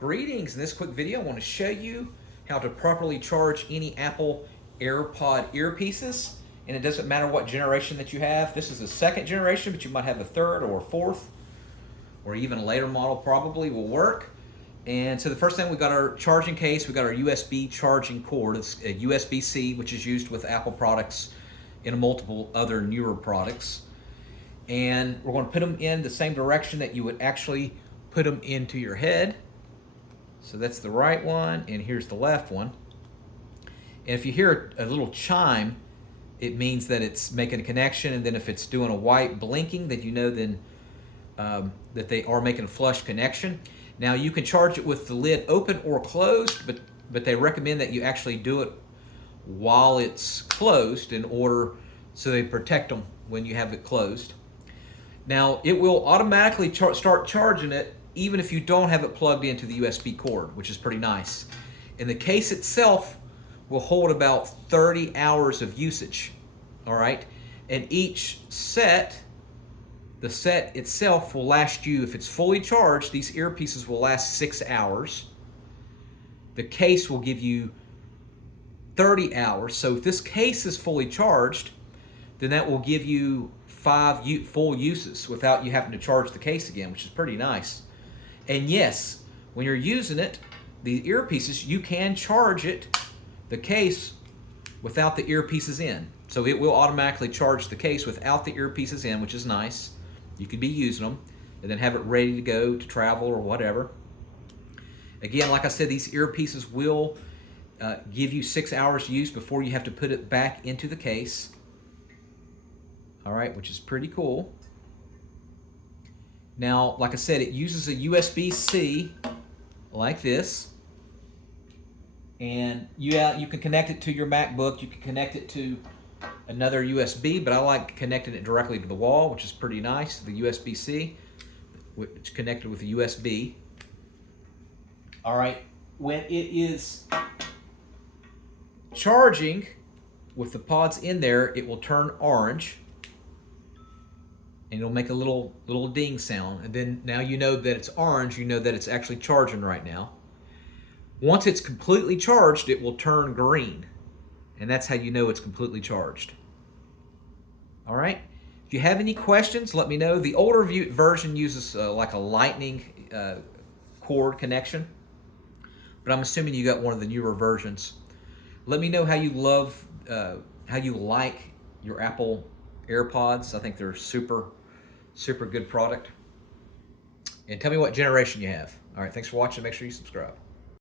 Greetings. In this quick video, I want to show you how to properly charge any Apple AirPod earpieces. And it doesn't matter what generation that you have. This is the second generation, but you might have a third or a fourth, or even a later model probably will work. And so the first thing, we got our charging case, we got our USB charging cord. It's a USB-C, which is used with Apple products and multiple other newer products. And we're going to put them in the same direction that you would actually put them into your head. So that's the right one, and here's the left one. And if you hear a little chime, it means that it's making a connection, and then if it's doing a white blinking, then you know then that they are making a flush connection. Now you can charge it with the lid open or closed, but they recommend that you actually do it while it's closed in order so they protect them when you have it closed. Now it will automatically start charging it even if you don't have it plugged into the USB cord, which is pretty nice. And the case itself will hold about 30 hours of usage, all right? And each set, the set itself will last you, if it's fully charged, these earpieces will last 6 hours. The case will give you 30 hours. So if this case is fully charged, then that will give you 5 full uses without you having to charge the case again, which is pretty nice. And yes, when you're using it, the earpieces, you can charge it, the case, without the earpieces in. So it will automatically charge the case without the earpieces in, which is nice. You could be using them and then have it ready to go to travel or whatever. Again, like I said, these earpieces will give you 6 hours use before you have to put it back into the case. All right, which is pretty cool. Now, like I said, it uses a USB-C like this. And you can connect it to your MacBook. You can connect it to another USB, but I like connecting it directly to the wall, which is pretty nice. The USB-C, which is connected with a USB. All right, when it is charging with the pods in there, it will turn orange. And it'll make a little ding sound. And then now you know that it's orange, you know that it's actually charging right now. Once it's completely charged, it will turn green. And that's how you know it's completely charged. All right. If you have any questions, let me know. The older version uses like a lightning cord connection. But I'm assuming you got one of the newer versions. Let me know how you like your Apple AirPods. I think they're super good product. And tell me what generation you have. All right, thanks for watching. Make sure you subscribe.